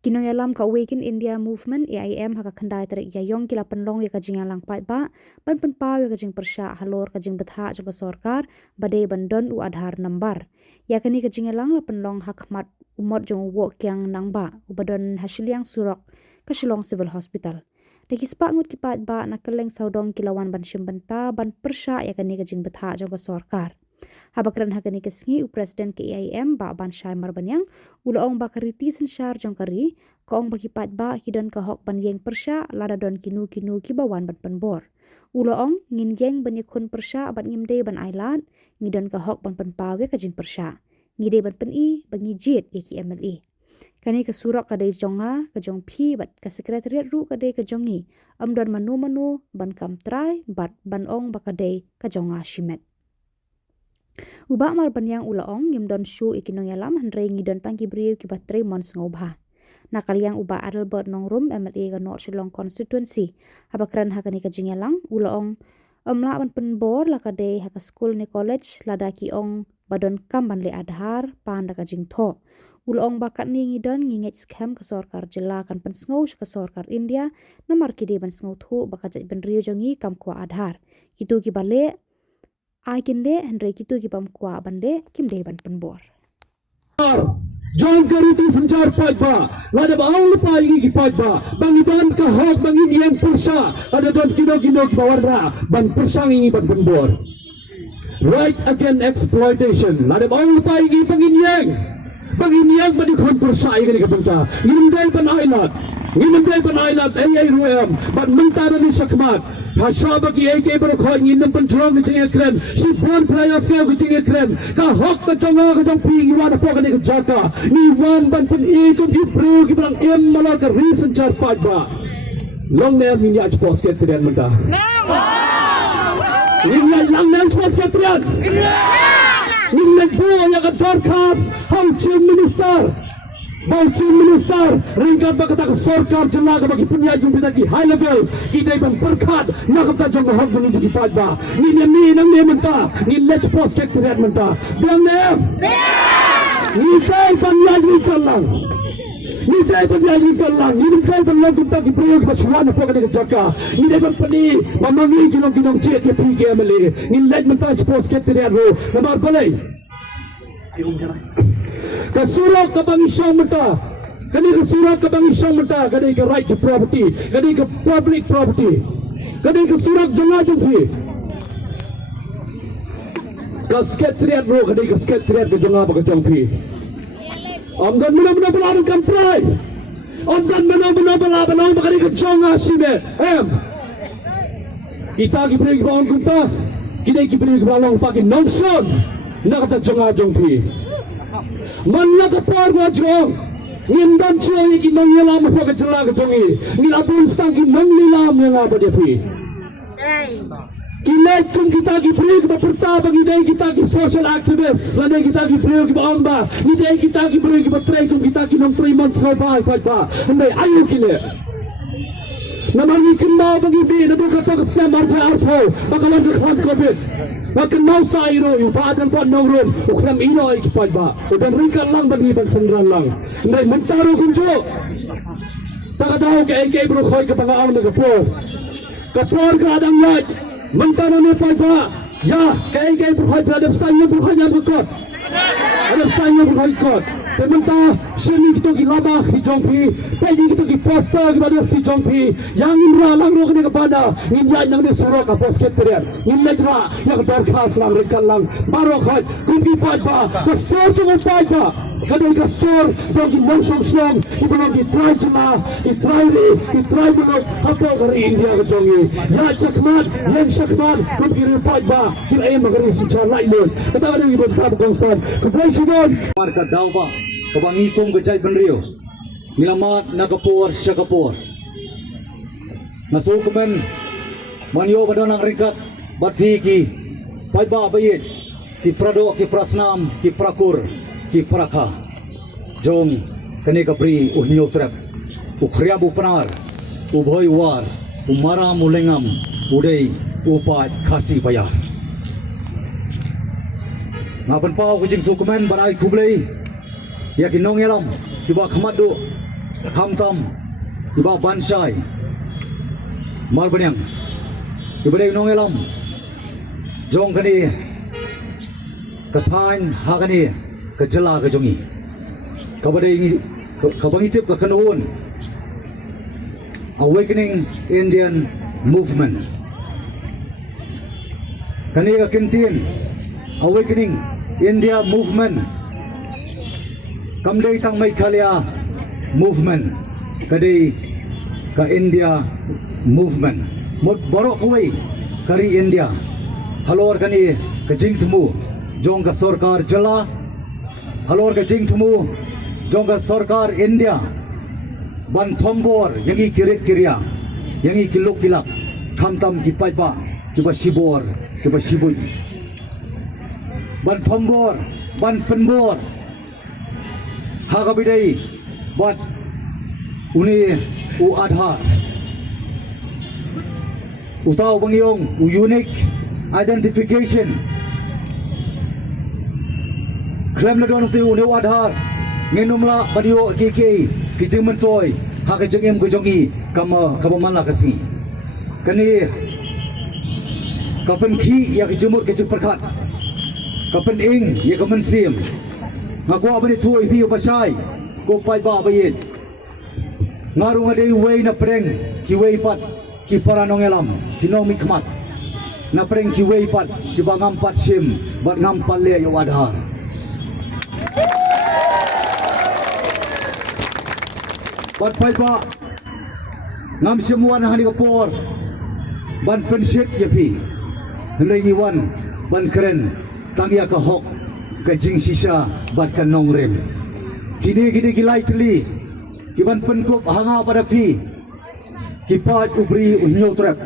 Kinong yalam ka Awaken India Movement AIM haka khandai tarik ya yong kila penlong ya kajing yalang pait ba ban penpaw ya kajing persya halor kajing betha jong sorkar bade bandon u adhar nambar ya kani kajing yalang la penlong hak mat umot jong wo kyang nangba u badon hasilyang surok ka Shillong Civil Hospital deki spa ngut ki pait ba na keleng saudong kilawan ban shimbenta ban persya ya kani kajing betha jong sorkar habakran hakani kesngi u presiden ke AIM ba ban Shai Marbanyang ulaong bakariti sensyar jongkari kaong bagi pat ba hidon kahok ban yeng persya lada don kinu ki bawan ban penbor ulaong ngin yeng ban yakun persya ban ngimde ban ailat ngidon kahok ban penpawe kajing persya ngide ban peni bangi jit yeki MLA kani ke surak kadai jonga ke jong phi bat ke sekretariat ru kadai ke jongi amdon manu ban kamtrai bat ban ong bakadai ke jonga shimet Ubak mar banyang ulaong yimdon shu ikinong yalam handrei ngidon tangki beriu ki batrei mons ngobha. Nakaliang uba Adelbert Nongrum MLA ka North Shillong Constituency. Habakran hakani ka jingyalang ulaong amla ban penbor lakade haka school ni college lada ki ong badon kamban le adhar panda ka jingtho. Ulaong bakat ni ngidon nginget scam ka sorkar jela kan pensngau ka sorkar India namar kide ban sngau thu bakajat ban riu jongi kamkwa adhar. Kitu ki bale Aikinde Henry kitu ki pamkwa bande kimde ban penbor. John Kariti senjar pagba, lada ba ang lupa igi pagba, bangidan kahok bangin iyang pursa, ada don kino bawarra, ban pursang igi ban penbor. Right against exploitation, lada ba ang lupa igi bangin iyang badikon pursa igi ni kapenta, ngimday ban ailat, ay ruem, ban mentara ni sakmat. Hasaba ki AK bro khoi ngin pan throng ki chinge kren si phone praya se ki chinge kren ka hok ka changa ka jong pi wa na po ka ni ka jaka ni wan ban pan e ko ki pro ki bang em mala ka reason char pa ba long ne ni ya chpos ke tren mata ni ya lang ne chpos ke tren ni ne bo ya ka dorkas hang chief minister Chief Minister ringkat bakata sorkar jelaga bagi punya jumpa ki high level kita ibang perkat nakapta jong hak buni di padba ni nang ne menta ni let's post check red menta biang ne ni tay panjang ni kalang ni tay panjang ni kalang ni tay panjang kumta ki proyek baswan po ka jaka ni dai ban pani mamangi kinong chet ki PKMLA ni let menta post check red ro namar balai Kasurak ka bang isang mata kani kasurak ka bang isang mata kani ka right to property kani ka public property kani kasurak jangajong fi ka sekretariat ro kani ka sekretariat ka jangajong fi amdan mana pelaran kamprai amdan mana pelaran kani ka janga simet kita ki beri bawang kunta kita ki beri bawang pakai nongson nak kata jangajong fi Manla ka parwa jong ngindam choi ki mangyalam po ka jala ka jongi ngilapun stang ki manglilam yang apa dia pi Kilait kum kita ki priyo ba perta bagi dai kita ki social activist lane kita ki priyo ki ba ni dai kita ki priyo ki ba try kum kita ki nong 3 months ba ndai ayu kile namani kinna bagi bi na buka to ka marcha artho bakalan ka khan covid Makan mau sairo yu padan pa nongron ukram ino ay kipad ba udan ringkan lang bagi ban sendran lang ndai mentaro kunjo tagadaw ka AK bro khoy ka pangaon na kapor ka adang yat mentaro ni pa ba ya ka AK bro khoy pradap sanyo bro khoy nyam kot adap sanyo bro khoy kot Pementa sini kita ki labah ki jongpi, pedi kita ki poster ki badan ki jongpi, yang imra lang ro kene kepada, injai nang ni surok ka posket teriak, injai dra yang berkhas lang rekan lang, baro khat, kumpi pajba, ka sor chung pajba, kadai ka sor jong ki monsong slong, ibang ki try chuma, ki try bunok, apa kari India ka jongi, ya sakmat, kumpi ri pajba, ki ay magari sucha lailon, kata kadang ibang kabukongsan, kublay sidon, marka dalba kabangitong gajay benrio nilamat nakapur siya kapur nasukumen manyo badon ang ringkat batiki paiba bayit ki prado ki prasnam ki prakur ki praka jong kani kapri uhnyo trap ukriabu panar ubhoy war umara mulengam udai upat khasi bayar ngapan pau kucing sukumen barai kublai ya kinong yalam kiba khamadu Hamtam, iba bansai, Malbanyang, iba day nong elam, jong kani, katain hakani, kajala kajongi, kabaday kabangitip kakanuun, Awakening Indian Movement, kani kakintin, Awakening India Movement, kamday tang may kalya movement, kadi ka India Movement, mot borok kuway kari India, halor kani ka jingtumu, jong ka sarkar jala, halor ka jingtumu, jong ka sarkar India, ban thombor yangi kirit kirya, yangi kilok kilak, kamtam kipai ba, kiba sibor, kiba sibuy, ban thombor, ban penbor, hagabiday, buat uni u adhar, utaw bangyong u unique identification, klaim na doon uni u adhar, nginumla banyo kiki, kijeng mentoy, hakajeng em kujongi, kamamala kasi, kani kapan ki ya kijemur kijeng perkat, kapan ing ya kamansim, ngaku apa ni tuai biu pasai, ko pai ba bayit, ngarung ada way na preng ki way pat ki paranong elam kinong mikmat na preng ki way pat ki bangam pat sim bat ngampal le yo adhar bat pai ba ngam semuan hani kapor ban pensit yapi hendai iwan ban keren tangya ka hok ka jing sisa bat kanong rem kini gilai teli kiban penkop hanga pada pi kipat ubri unyo trap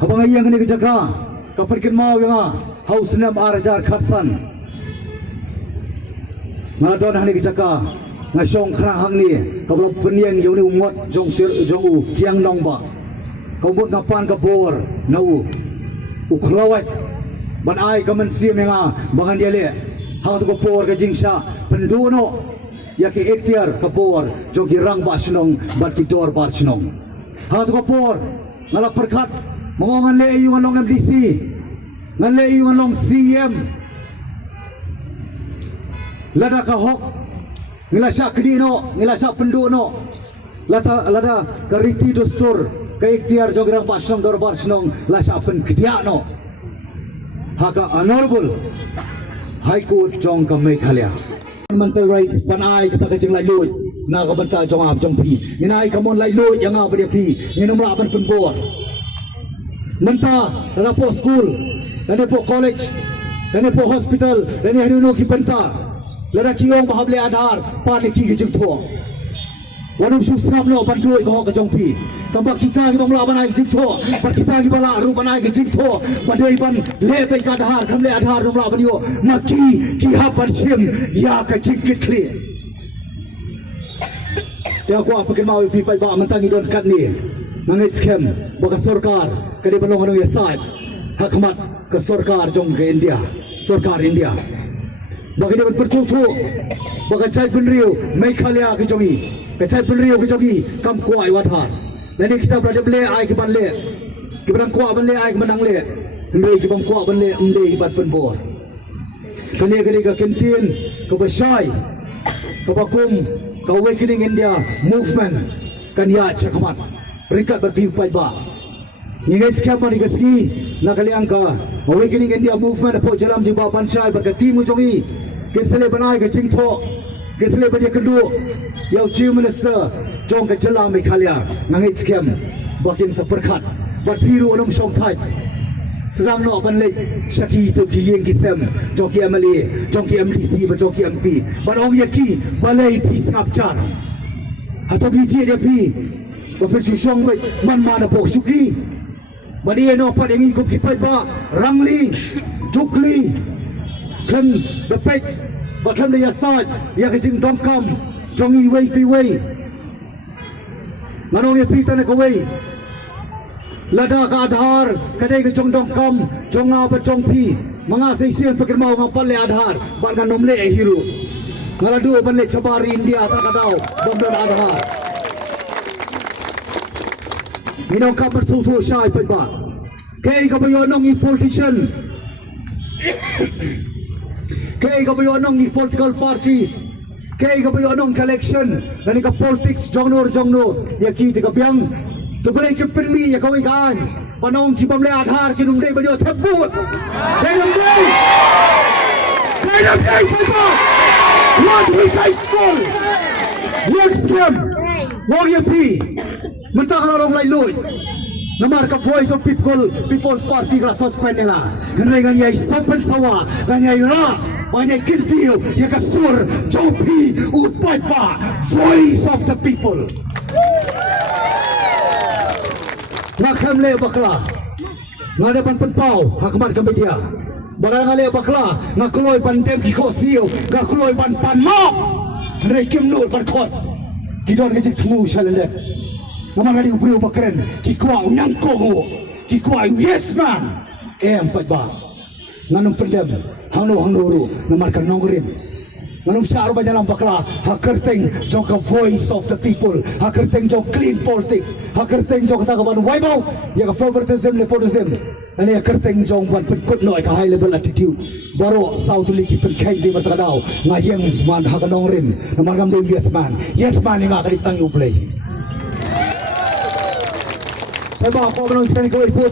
habang ayang ni kejaga kaperkin mau yang haus nam arajar khatsan ngadon hani kejaga ngasong khrang hang ni kablo penyeng yo ni umot jong u kiang nong ba kaumut ngapan ka bor nau u khlawat ban ai kaman sim yang bangan dia le hang tu ko por ka jingsa pendono yaki ikhtiar kapor jogi rang ba sinong bat ki dor bar sinong ha to kapor ngala perkat mongongan le yu ngalong MDC ngan le yu ngalong CM lada ka hok ngila sya kedino ngila sya pendono lada kariti dostur ka ikhtiar jogi rang ba sinong dor bar sinong la sya pen kediano haka honorable High Court jong ka Meghalaya Mental rights panai kita kecing lalut na kabanta jong ap jong pi nginai kamon lalut yang apa dia pi nginum lapan penbor menta na po school na po college na po hospital na ni no ki penta lada kiong bahable adhar pa ni ki kecing tho wanum susam no pandoi ko ka jong pi tambah kita ki bang laban ai kecing tho par kita ki bala ru banai kecing tho padai ban le pe ka adhar kamle adhar no laban yo maki ki ha par sim ya ka jingkit clear dia ko apa ke mau pi pai ba mentangi don kat ni mangit scam baka sarkar kadi balong ano ya side hakmat ke sarkar jong ke India sarkar India bagi dia berpercu baka cai penriu Meghalaya ke jongi ke cai penriu ke jongi kam kuai wadhar dan kita berada beli ai ke ban le ke ban kuat ban le ai ke menang le ndei ke ban kuat ban le ndei bat penbor kani ke kentin ke besai ke bakum ke Awakening India Movement kan ya cakamat peringkat berpiu pai ba ingat skema ni kasi na kaliang ka Awakening India Movement po jalam jiba bansai berkati mujongi kesele banai ke jingtho kesele badia kendu yau chief minister jong ke jalam Meghalaya ngait skem bakin seperkat berpiru onum shom thai serang no ban le shaki to ki yeng ki sem jong ki MLA jong ki MDC ba jong ki MP ban ong yaki balai pi sap chan atau gi je dia pi ba per chu shong bai man mana pok suki ban ye no pa dengi ko ki pai ba rangli jukli kan ba pek ba kan le ya sa ya ke jing dong kam jong i wei pi wei manong ye pi tan ko wei lada ka adhar kadai ke jong dong kam jong a ba jong pi manga sei sien pakir mau ngapal le adhar ban kan nomle e hiru Ngaladu balik sabari India terkadau Bandar Adha. Minong kabar susu syai paiba. Kay kabayonong i politician. Kay kabayonong i political parties. Kay kabayonong election. Nani ka politics jongnor ya ki tika biang. Tubalay ke permi ya kawai kaan. Panong ki pamle Adhar ki numde badio thebut. Kay numde. Kay numde paiba. What we say school. Yes scam. Warrior P. Mentang orang lain lui. Namar ka voice of people's party ka suspend nila. Ganyan yay sopen sawa, ganyan ra, ganyan kintiyo, ya kasur, jopi, upay pa, voice of the people. Nakamle bakla. Ngada pan penpau, hakmat ka media. Barang ngale bakla, ngakuloy pan dem ki kosio, ngakuloy pan mok. Rekim nur pan kot. Kidon ngejik temu shalende. Namang ada ubri ubakren, kikuah unang kongo, kikuah yes man, empat ba, nganum perdem, hanu namarkan nongrim, nganum syaru banyak lam bakla, hakerteng jong ka voice of the people, hakerteng jong clean politics, hakerteng jong kata kaban waibau, ya ka favoritism nepotism, ani hakerteng jong ban penkut noi ka high level attitude, baru South Liki penkai di bertadau, ngayeng man hakanongrim, namarkan de yes man yang akan ditangi ublay. Saya bawa kau menonton kau ikut.